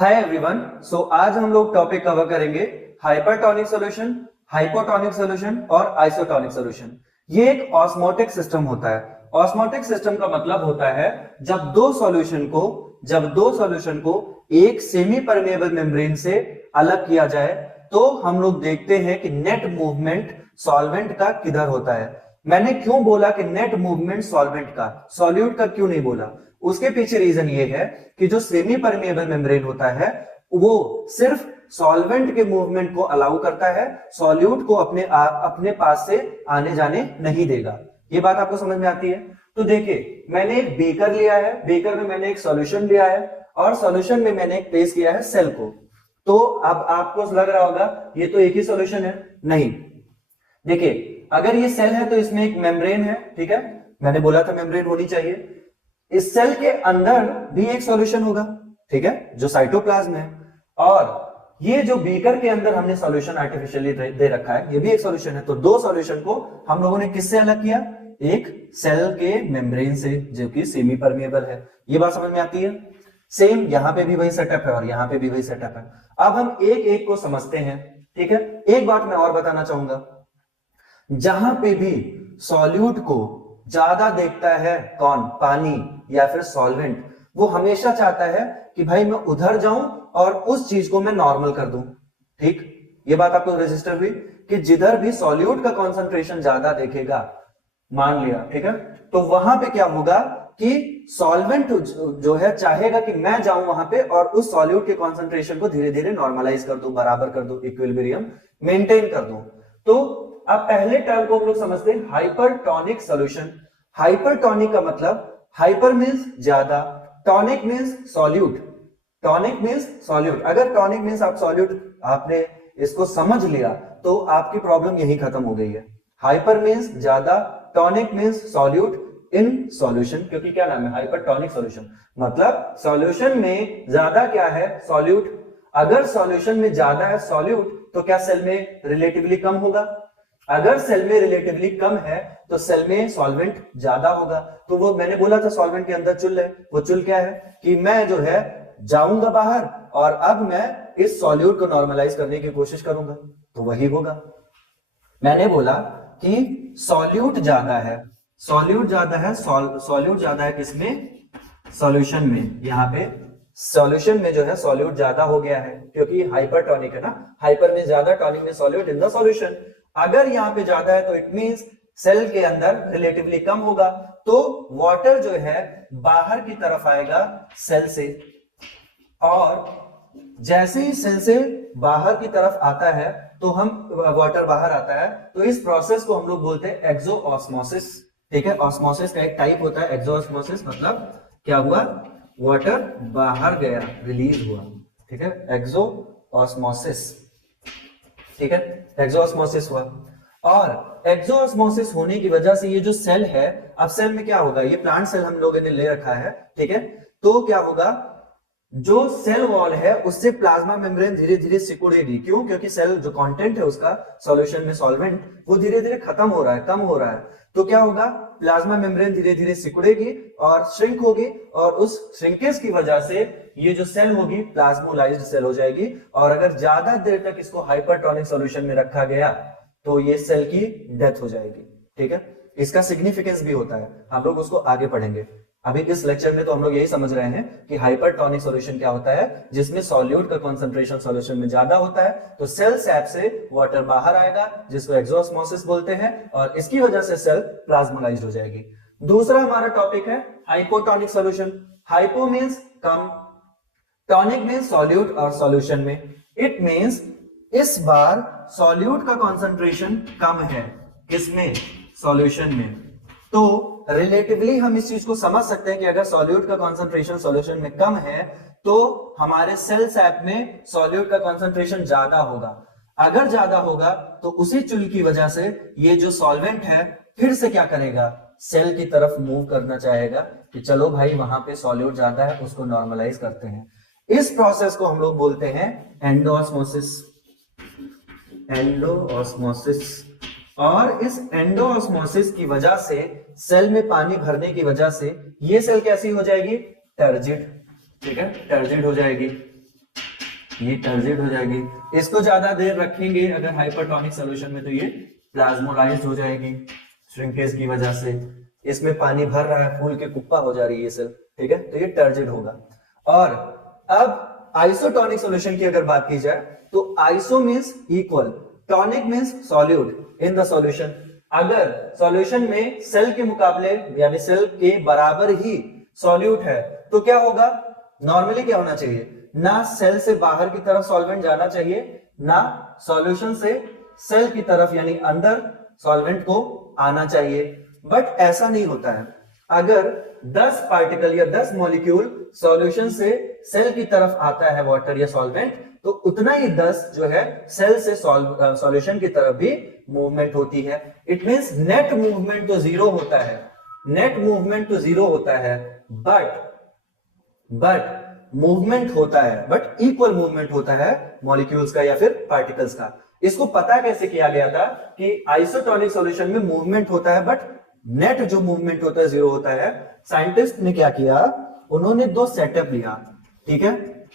Hi everyone. आज हम लोग टॉपिक कवर करेंगे हाइपरटोनिक सॉल्यूशन, हाइपोटोनिक सॉल्यूशन और आइसोटोनिक सॉल्यूशन। ये एक ऑस्मोटिक सिस्टम होता है। ऑस्मोटिक सिस्टम का मतलब होता है जब दो सॉल्यूशन को एक सेमी परमेबल मेम्ब्रेन से अलग किया जाए तो हम लोग देखते हैं कि नेट मूवमेंट सॉल्वेंट का किधर होता है। मैंने क्यों बोला कि नेट मूवमेंट सॉल्वेंट का, सॉल्यूट का क्यों नहीं बोला? उसके पीछे रीजन ये है कि जो सेमी परमेबल मेम्ब्रेन होता है वो सिर्फ सॉल्वेंट के मूवमेंट को अलाउ करता है, सॉल्यूट को अपने पास से आने जाने नहीं देगा। ये बात आपको समझ में आती है? तो देखिए, मैंने एक बीकर लिया है, बीकर में मैंने एक सॉल्यूशन लिया है और सॉल्यूशन में मैंने एक प्लेस किया है सेल को। तो अब आपको लग रहा होगा ये तो एक ही सॉल्यूशन है। नहीं, देखिए, अगर ये सेल है तो इसमें एक मेम्ब्रेन है, ठीक है, मैंने बोला था मेम्ब्रेन होनी चाहिए। इस सेल के अंदर भी एक सॉल्यूशन होगा, ठीक है, जो साइटोप्लाज्म है। और ये जो बीकर के अंदर हमने सॉल्यूशन आर्टिफिशियली दे रखा है, ये भी एक सॉल्यूशन है। तो दो सॉल्यूशन को हम लोगों ने किससे अलग किया? एक सेल के मेम्ब्रेन से, जो कि सेमी परमेबल है। ये बात समझ में आती है? सेम यहां पे भी वही सेटअप है और यहां पे भी वही सेटअप है। अब हम एक एक को समझते हैं, ठीक है। एक बात मैं और बताना चाहूंगा, जहां पे भी सॉल्यूट को ज्यादा देखता है कौन, पानी या फिर सॉल्वेंट, वो हमेशा चाहता है कि भाई मैं उधर जाऊं और उस चीज को मैं नॉर्मल कर दूं। ठीक, ये बात आपको रजिस्टर हुई कि जिधर भी सॉल्यूट का कंसंट्रेशन ज्यादा देखेगा, मान लिया, ठीक है, तो वहां पे क्या होगा कि सॉल्वेंट जो है चाहेगा कि मैं जाऊं वहां पे और उस सॉल्यूट के कंसंट्रेशन को धीरे धीरे नॉर्मलाइज कर दूं, बराबर कर दूं, इक्विलिब्रियम मेंटेन कर दूं। तो अब पहले टर्म को हम लोग समझते हैं हाइपरटोनिक सॉल्यूशन। हाइपरटोनिक का मतलब, हाइपर मींस ज्यादा, tonic means solute. Tonic means solute. अगर टॉनिक मींस आप सॉल्यूट, आपने इसको समझ लिया तो आपकी प्रॉब्लम यही खत्म हो गई है। हाइपर मींस ज्यादा, tonic means solute in solution, क्योंकि क्या नाम है, हाइपरटोनिक सॉल्यूशन। मतलब सॉल्यूशन में ज्यादा क्या है, सॉल्यूट। अगर सॉल्यूशन में ज्यादा है सॉल्यूट तो क्या सेल में रिलेटिवली कम होगा? अगर सेल में रिलेटिवली कम है तो सेल में सॉल्वेंट ज्यादा होगा। तो वो मैंने बोला था सॉल्वेंट के अंदर चुल है, वो चुल क्या है कि मैं जो है जाऊंगा बाहर और अब मैं इस सॉल्यूट को नॉर्मलाइज करने की कोशिश करूंगा, तो वही होगा। मैंने बोला कि सॉल्यूट ज्यादा है, सॉल्यूट ज्यादा है, सॉल्यूट ज्यादा है किसमें? सॉल्यूशन में। यहां पे सॉल्यूशन में जो है सॉल्यूट ज्यादा हो गया है क्योंकि हाइपरटोनिक है ना, हाइपर में ज्यादा, टॉनिक में सॉल्यूट इन द सॉल्यूशन। अगर यहां पे ज्यादा है तो इट मींस सेल के अंदर रिलेटिवली कम होगा, तो वाटर जो है बाहर की तरफ आएगा सेल से, और जैसे ही सेल से बाहर की तरफ आता है तो हम वाटर बाहर आता है, तो इस प्रोसेस को हम लोग बोलते हैं एक्सोऑस्मोसिस। ठीक है, ऑस्मोसिस का एक टाइप होता है एक्सोऑस्मोसिस। मतलब क्या हुआ, वाटर बाहर गया, रिलीज हुआ, ठीक है, एक्सोऑस्मोसिस। ठीक है, एक्सोऑस्मोसिस हुआ। और एक्सोऑस्मोसिस होने की वजह से ये जो सेल है, अब सेल में क्या होगा, ये प्लांट सेल हम लोगों ने ले रखा है, ठीक है, तो क्या होगा, जो सेल वॉल है उससे प्लाज्मा मेम्ब्रेन धीरे धीरे सिकुड़ेगी। क्यों? क्योंकि सेल जो कंटेंट है उसका सॉल्यूशन में, सॉल्वेंट, वो धीरे धीरे खत्म हो रहा है, कम हो रहा है। तो क्या होगा, प्लाज्मा मेम्ब्रेन धीरे धीरे सिकुड़ेगी और श्रिंक होगी, और उस श्रिंकेज की वजह से ये जो सेल होगी प्लाज्मोलाइज्ड सेल हो जाएगी। और अगर ज्यादा देर तक इसको हाइपरटोनिक सॉल्यूशन में रखा गया तो ये सेल की डेथ हो जाएगी। ठीक है, इसका सिग्निफिकेंस भी होता है, हम लोग उसको आगे पढ़ेंगे। अभी इस लेक्चर में तो हम लोग यही समझ रहे हैं कि हाइपरटोनिक सॉल्यूशन क्या होता है, जिसमें सॉल्यूट का कंसंट्रेशन सॉल्यूशन में ज्यादा होता है, तो सेल सैप से वाटर बाहर आएगा, जिसको एक्सोऑस्मोसिस बोलते हैं, और इसकी वजह से सेल प्लाज्मोलाइज्ड हो जाएगी। दूसरा हमारा टॉपिक है हाइपोटोनिक सॉल्यूशन। हाइपो मींस कम, टॉनिक मींस सॉल्यूट और सॉल्यूशन में। इट मींस इस बार सॉल्यूट का कंसंट्रेशन कम है, किसमें? सॉल्यूशन में। तो रिलेटिवली हम इस चीज को समझ सकते हैं कि अगर सॉल्यूट का कंसंट्रेशन सॉल्यूशन में कम है तो हमारे सेल सैप में सॉल्यूट का कंसंट्रेशन ज्यादा होगा। अगर ज्यादा होगा तो उसी चुल की वजह से ये जो सॉल्वेंट है फिर से क्या करेगा, सेल की तरफ मूव करना चाहेगा कि चलो भाई वहां पे सॉल्यूट ज्यादा है, उसको नॉर्मलाइज करते हैं। इस प्रोसेस को हम लोग बोलते हैं एंडोऑस्मोसिस। एंडोऑस्मोसिस। और इस एंडोऑस्मोसिस की वजह से, सेल में पानी भरने की वजह से, ये सेल कैसी हो जाएगी, टर्जिड। ठीक है, टर्जिड हो जाएगी। ये टर्जिड हो जाएगी। इसको ज्यादा देर रखेंगे अगर हाइपरटोनिक सोल्यूशन में तो ये प्लाज्मोलाइज्ड हो जाएगी श्रिंकेज की वजह से। इसमें पानी भर रहा है, फूल के कुप्पा हो जा रही है ये सब, ठीक है, तो ये टर्जिड होगा। और अब आइसोटोनिक सॉल्यूशन की अगर बात की जाए तो iso means equal, tonic means solute in the solution. अगर सॉल्यूशन में सेल के मुकाबले यानी सेल के बराबर ही सॉल्यूट है तो क्या होगा, नॉर्मली क्या होना चाहिए, ना सेल से बाहर की तरफ सॉल्वेंट जाना चाहिए, ना सॉल्यूशन से सेल की तरफ यानी अंदर सॉल्वेंट को आना चाहिए। बट ऐसा नहीं होता है। अगर 10 पार्टिकल या 10 मॉलिक्यूल सॉल्यूशन से सेल की तरफ आता है वाटर या सॉल्वेंट, तो उतना ही 10 जो है सेल से सॉल्यूशन की तरफ भी मूवमेंट होती है। इट मींस नेट मूवमेंट तो जीरो होता है, नेट मूवमेंट तो जीरो होता है, बट मूवमेंट होता है, बट इक्वल मूवमेंट होता है मॉलिक्यूल्स का या फिर पार्टिकल्स का। इसको पता कैसे किया गया था कि आइसोटोनिक सॉल्यूशन में मूवमेंट होता है बट नेट जो मूवमेंट होता है जीरो होता है। साइंटिस्ट ने क्या किया, उन्होंने दो सेटअप लिया, ठीक है,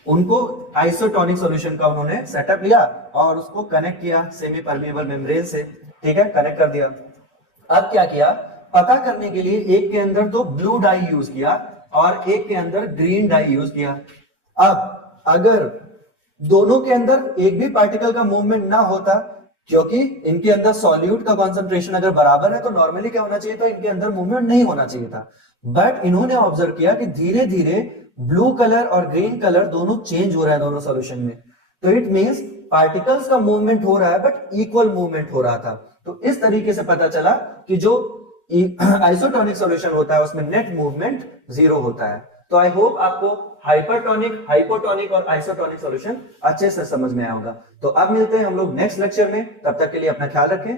उनको आइसोटोनिक सॉल्यूशन का उन्होंने सेटअप लिया और उसको कनेक्ट किया सेमी परमेबल मेम्ब्रेन से, ठीक है, कनेक्ट कर दिया। अब क्या किया, पता करने के लिए एक के अंदर तो ब्लू डाई यूज किया और एक के अंदर ग्रीन डाई यूज किया। अब अगर दोनों के अंदर एक भी पार्टिकल का मूवमेंट ना होता, क्योंकि इनके अंदर सॉल्यूट का कंसंट्रेशन अगर बराबर है तो नॉर्मली क्या होना चाहिए था, इनके अंदर मूवमेंट नहीं होना चाहिए था। बट इन्होंने ऑब्जर्व किया कि धीरे धीरे ब्लू कलर और ग्रीन कलर दोनों चेंज हो रहा है दोनों सॉल्यूशन में। तो इट मींस पार्टिकल्स का मूवमेंट हो रहा है बट इक्वल मूवमेंट हो रहा था। तो इस तरीके से पता चला कि जो आइसोटोनिक सॉल्यूशन होता है उसमें नेट मूवमेंट जीरो होता है। तो आई होप आपको हाइपरटोनिक, हाइपोटोनिक और आइसोटोनिक सॉल्यूशन अच्छे से समझ में आया होगा। तो अब मिलते हैं हम लोग नेक्स्ट लेक्चर में, तब तक के लिए अपना ख्याल रखें।